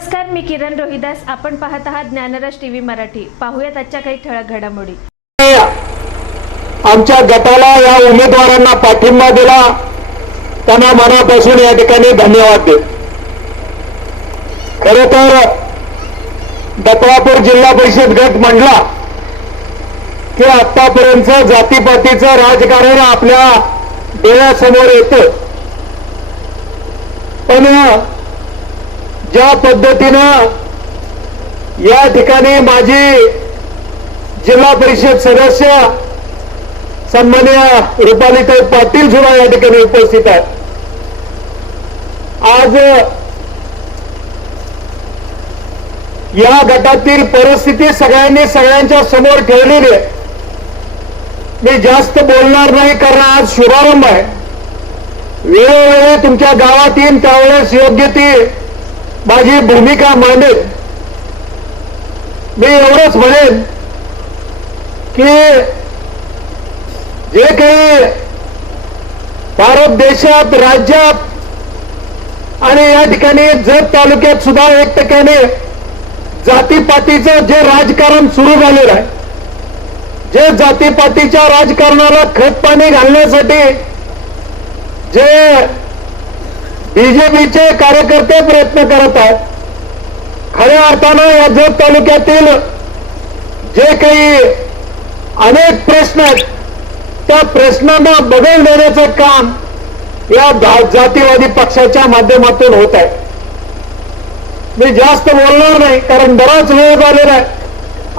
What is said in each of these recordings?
नमस्कार मी किरण रोहिदास. आपण पाहत आहात ज्ञानराज टीव्ही मराठी. पाहूयात आजच्या काही ठळक घडामोडी. आमच्या गटाला या उमेदवारांना पाठिंबा दिला. त्यांना मनापासून या ठिकाणी धन्यवाद देत. खर तर दत्वापूर जिल्हा परिषद गट म्हणला की आतापर्यंत जातीपातीचं राजकारण आपल्या डोळ्यासमोर येतं. पण ज्या पद्धतीनं या ठिकाणी माझी जिल्हा परिषद सदस्य सन्मान्य रुपालीताई पाटील सुद्धा या ठिकाणी उपस्थित आहेत. आज या गटातील परिस्थिती सगळ्यांनी सगळ्यांच्या समोर ठेवलेली आहे. मी जास्त बोलणार नाही कारण आज शुभारंभ आहे. वेळोवेळी तुमच्या गावात येईन त्यावेळेस योग्य ती माझी भूमिका मांडेल मी एवढंच म्हणेन की जे काही भारत देशात राज्यात आणि या ठिकाणी जत तालुक्यात सुद्धा एक टक्क्याने जातीपातीचं जे राजकारण सुरू झालेलं आहे जे जातीपातीच्या राजकारणाला खत पाणी घालण्यासाठी जे बीजेपीचे कार्यकर्ते प्रयत्न करत आहेत. खऱ्या अर्थानं या जत तालुक्यातील जे काही अनेक प्रश्न आहेत त्या प्रश्नांना बदल देण्याचं काम या जातीवादी पक्षाच्या माध्यमातून होत आहे. मी जास्त बोलणार नाही कारण बराच वेळ झालेला आहे.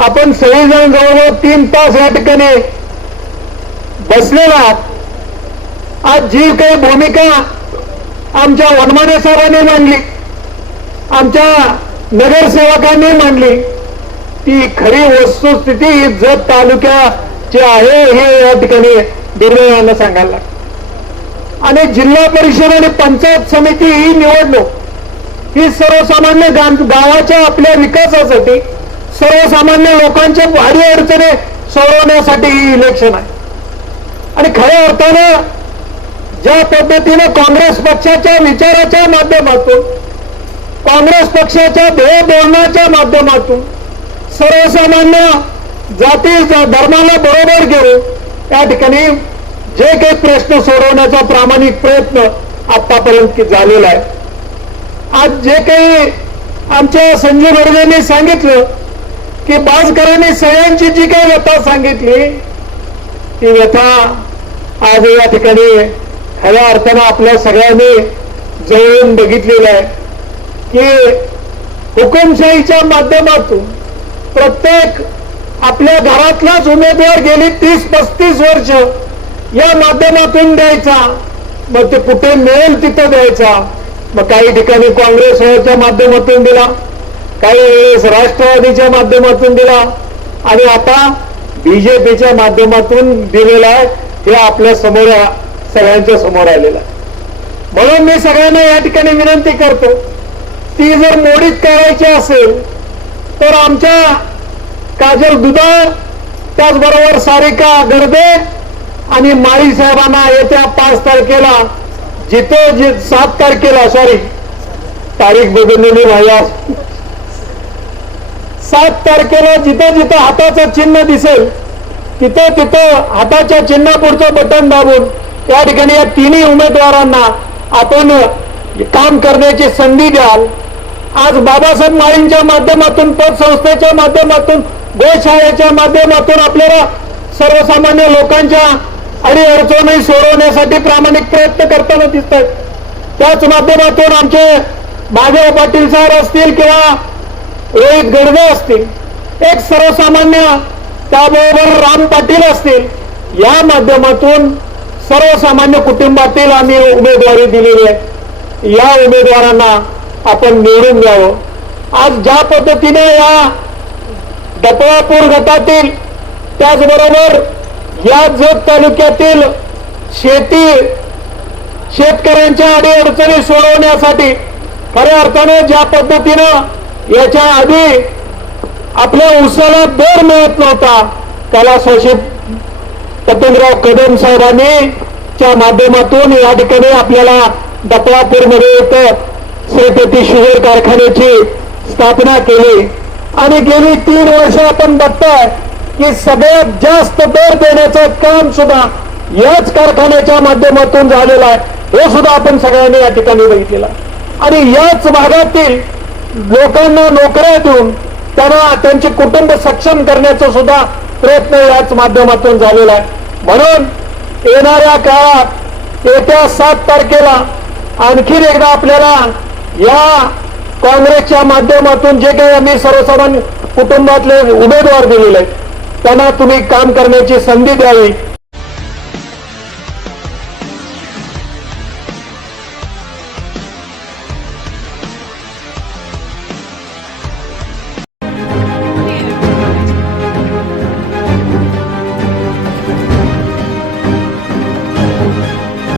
आपण सगळेजण जवळजवळ तीन तास या ठिकाणी बसलेला आहात. आज जी काही भूमिका आमच्या वनमाने साहेबांनी मांडली. आमच्या नगरसेवकांनी मांडली. ती खरी वस्तुस्थिती जत तालुक्याची आहे हे या ठिकाणी दुर्दैवानं सांगायला लागतं. आणि जिल्हा परिषद आणि पंचायत समिती ही निवडणूक ही सर्वसामान्य गावाच्या आपल्या विकासासाठी सर्वसामान्य लोकांच्या भारी अडचणी सोडवण्यासाठी ही इलेक्शन आहे. आणि खऱ्या अर्थानं ज्या पद्धतीनं काँग्रेस पक्षाच्या विचाराच्या माध्यमातून काँग्रेस पक्षाच्या ध्येय धोरणाच्या माध्यमातून सर्वसामान्य जाती धर्माला बरोबर घेऊन त्या ठिकाणी जे काही प्रश्न सोडवण्याचा प्रामाणिक प्रयत्न आतापर्यंत झालेला आहे. आज जे काही आमच्या संजय वर्गांनी सांगितलं की बाजकरांनी सगळ्यांची जी काही व्यथा सांगितली ती व्यथा आज या ठिकाणी खऱ्या अर्थानं आपल्या सगळ्यांनी जवळून बघितलेलं आहे की हुकुमशाहीच्या माध्यमातून प्रत्येक आपल्या घरातलाच उमेदवार गेली तीस पस्तीस वर्ष या माध्यमातून द्यायचा. मग ते कुठे मिळेल तिथं द्यायचा. मग काही ठिकाणी काँग्रेसच्या माध्यमातून दिला काही वेळेस राष्ट्रवादीच्या माध्यमातून दिला. आणि आता बीजेपीच्या माध्यमातून दिलेला आहे. हे आपल्यासमोर सगळ्यांच्या समोर आलेलं म्हणून मी सगळ्यांना या ठिकाणी विनंती करतो ती जर मोडीत करायची असेल तर आमच्या काजल दुधाळ त्याचबरोबर सारिका गर्दे आणि माळी साहेबांना येत्या पाच तारखेला जिथं जे सात तारखेला सॉरी तारीख बदललेली माझ्या सात तारखेला जिथं जिथं हाताचं चिन्ह दिसेल तिथं तिथं हाताच्या चिन्हापुढचं बटन दाबून त्या ठिकाणी या तिन्ही उमेदवारांना आपण काम करण्याची संधी द्याल. आज बाबासाहेब माळींच्या माध्यमातून पतसंस्थेच्या माध्यमातून गोशाळेच्या माध्यमातून आपल्याला सर्वसामान्य लोकांच्या आणि अडचणी सोडवण्यासाठी प्रामाणिक प्रयत्न करताना दिसत आहेत त्याच माध्यमातून आमचे महादेव पाटील साहेब असतील किंवा रोहित गडवे असतील एक सर्वसामान्य त्याबरोबर राम पाटील असतील या माध्यमातून सर्वसामान्य कुटुंबातील आम्ही उमेदवारी दिलेली आहे. या उमेदवारांना आपण निवडून द्यावं. आज ज्या पद्धतीने या डपळापूर गटातील त्याचबरोबर या जत तालुक्यातील शेती शेतकऱ्यांच्या अडीअडचणी सोडवण्यासाठी खऱ्या अर्थाने ज्या पद्धतीनं याच्या आधी आपल्या उसाला दर मिळत नव्हता त्याला सचिव पतंगराव कदम साहेबांनी च्या माध्यमातून या ठिकाणी आपल्याला दपळापूरमध्ये एक श्रीपती शुगर कारखान्याची स्थापना केली. आणि गेली तीन वर्ष आपण बघताय की सगळ्यात जास्त दर देण्याचं काम सुद्धा याच कारखान्याच्या माध्यमातून झालेलं आहे. हे सुद्धा आपण सगळ्यांनी या ठिकाणी बघितलेलं आणि याच भागातील लोकांना नोकऱ्या देऊन त्यांना त्यांचे कुटुंब सक्षम करण्याचा सुद्धा प्रयत्न याच माध्यमातून झालेला आहे. म्हणून येणाऱ्या काळात येत्या सात तारखेला आणखीन एकदा आपल्याला या काँग्रेसच्या माध्यमातून जे काही आम्ही सर्वसाधारण कुटुंबातले उमेदवार दिलेले आहेत त्यांना तुम्ही काम करण्याची संधी द्यावी.